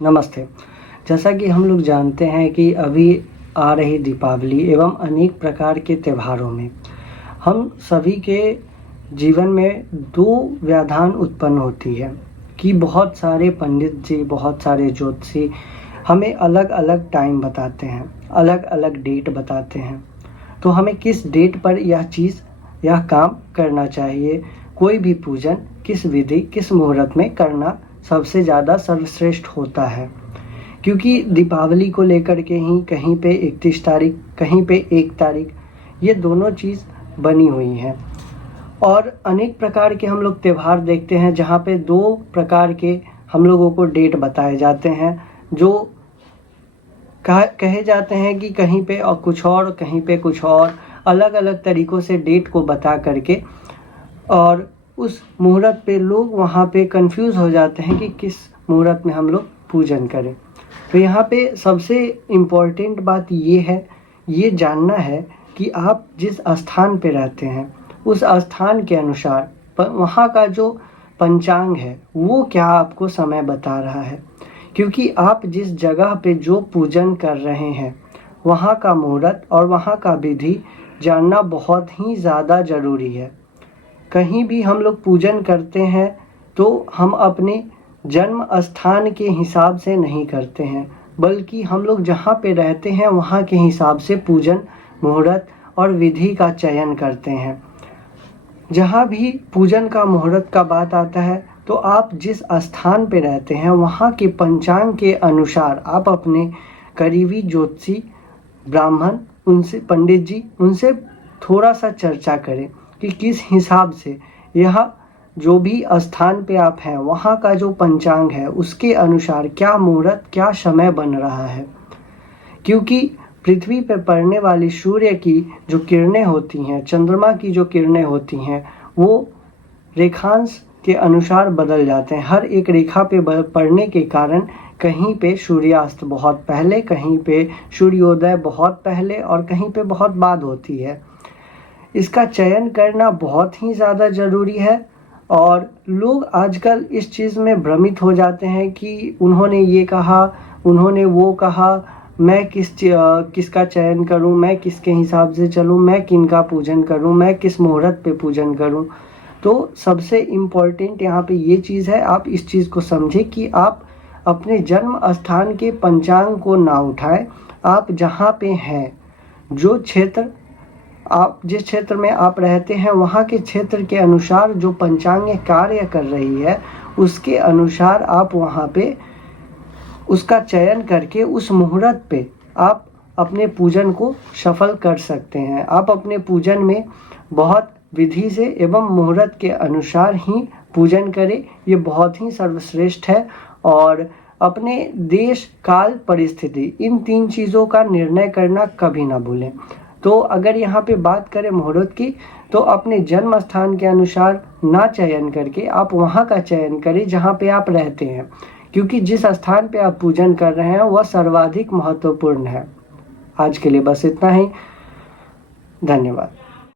नमस्ते। जैसा कि हम लोग जानते हैं कि अभी आ रही दीपावली एवं अनेक प्रकार के त्योहारों में हम सभी के जीवन में 2 व्यवधान उत्पन्न होती है कि बहुत सारे पंडित जी, बहुत सारे ज्योतिषी हमें अलग-अलग टाइम बताते हैं, अलग-अलग डेट बताते हैं। तो हमें किस डेट पर यह काम करना चाहिए, कोई भी पूजन किस विधि, किस मुहूर्त में करना सबसे ज़्यादा सर्वश्रेष्ठ होता है। क्योंकि दीपावली को लेकर के ही कहीं पे 31 तारीख, कहीं पे 1 तारीख, ये दोनों चीज़ बनी हुई हैं। और अनेक प्रकार के हम लोग त्योहार देखते हैं जहाँ पे 2 प्रकार के हम लोगों को डेट बताए जाते हैं, जो कहे जाते हैं कि कहीं पे कुछ और, कहीं पे कुछ और, अलग-अलग तरीक़ों से डेट को बता करके और उस मुहूर्त पे लोग वहाँ पे कन्फ्यूज़ हो जाते हैं कि किस मुहूर्त में हम लोग पूजन करें। तो यहाँ पे सबसे इम्पोर्टेंट बात ये जानना है कि आप जिस स्थान पे रहते हैं, उस स्थान के अनुसार वहाँ का जो पंचांग है, वो क्या आपको समय बता रहा है। क्योंकि आप जिस जगह पे जो पूजन कर रहे हैं, वहाँ का मुहूर्त और वहाँ का विधि जानना बहुत ही ज़्यादा ज़रूरी है। कहीं भी हम लोग पूजन करते हैं तो हम अपने जन्म स्थान के हिसाब से नहीं करते हैं, बल्कि हम लोग जहाँ पे रहते हैं वहाँ के हिसाब से पूजन, मुहूर्त और विधि का चयन करते हैं। जहाँ भी पूजन का मुहूर्त का बात आता है तो आप जिस स्थान पे रहते हैं वहाँ के पंचांग के अनुसार आप अपने करीबी ज्योतिषी, ब्राह्मण, उनसे पंडित जी, उनसे थोड़ा-सा चर्चा करें कि किस हिसाब से यह जो भी स्थान पे आप हैं वहाँ का जो पंचांग है उसके अनुसार क्या मुहूर्त, क्या समय बन रहा है। क्योंकि पृथ्वी पे पड़ने वाली सूर्य की जो किरणें होती हैं, चंद्रमा की जो किरणें होती हैं, वो रेखांश के अनुसार बदल जाते हैं। हर एक रेखा पे पड़ने के कारण कहीं पे सूर्यास्त बहुत पहले, कहीं पे सूर्योदय बहुत पहले और कहीं पे बहुत बाद होती है। इसका चयन करना बहुत ही ज़्यादा ज़रूरी है और लोग आजकल इस चीज़ में भ्रमित हो जाते हैं कि उन्होंने ये कहा, उन्होंने वो कहा, मैं किसका चयन करूं, मैं किसके हिसाब से चलूं, मैं किनका पूजन करूं, मैं किस मुहूर्त पे पूजन करूं। तो सबसे इम्पोर्टेंट यहाँ पे ये चीज़ है, आप इस चीज़ को समझें कि आप अपने जन्म स्थान के पंचांग को ना उठाएं। आप जहाँ पे हैं, जिस क्षेत्र में आप रहते हैं वहाँ के क्षेत्र के अनुसार जो पंचांग कार्य कर रही है, उसके अनुसार आप वहाँ पे उसका चयन करके उस मुहूर्त पे आप अपने पूजन को सफल कर सकते हैं। आप अपने पूजन में बहुत विधि से एवं मुहूर्त के अनुसार ही पूजन करें, ये बहुत ही सर्वश्रेष्ठ है। और अपने देश, काल, परिस्थिति, इन 3 चीज़ों का निर्णय करना कभी ना भूलें। तो अगर यहाँ पे बात करें मुहूर्त की, तो अपने जन्म स्थान के अनुसार ना चयन करके आप वहाँ का चयन करें जहाँ पे आप रहते हैं, क्योंकि जिस स्थान पे आप पूजन कर रहे हैं वह सर्वाधिक महत्वपूर्ण है। आज के लिए बस इतना ही। धन्यवाद।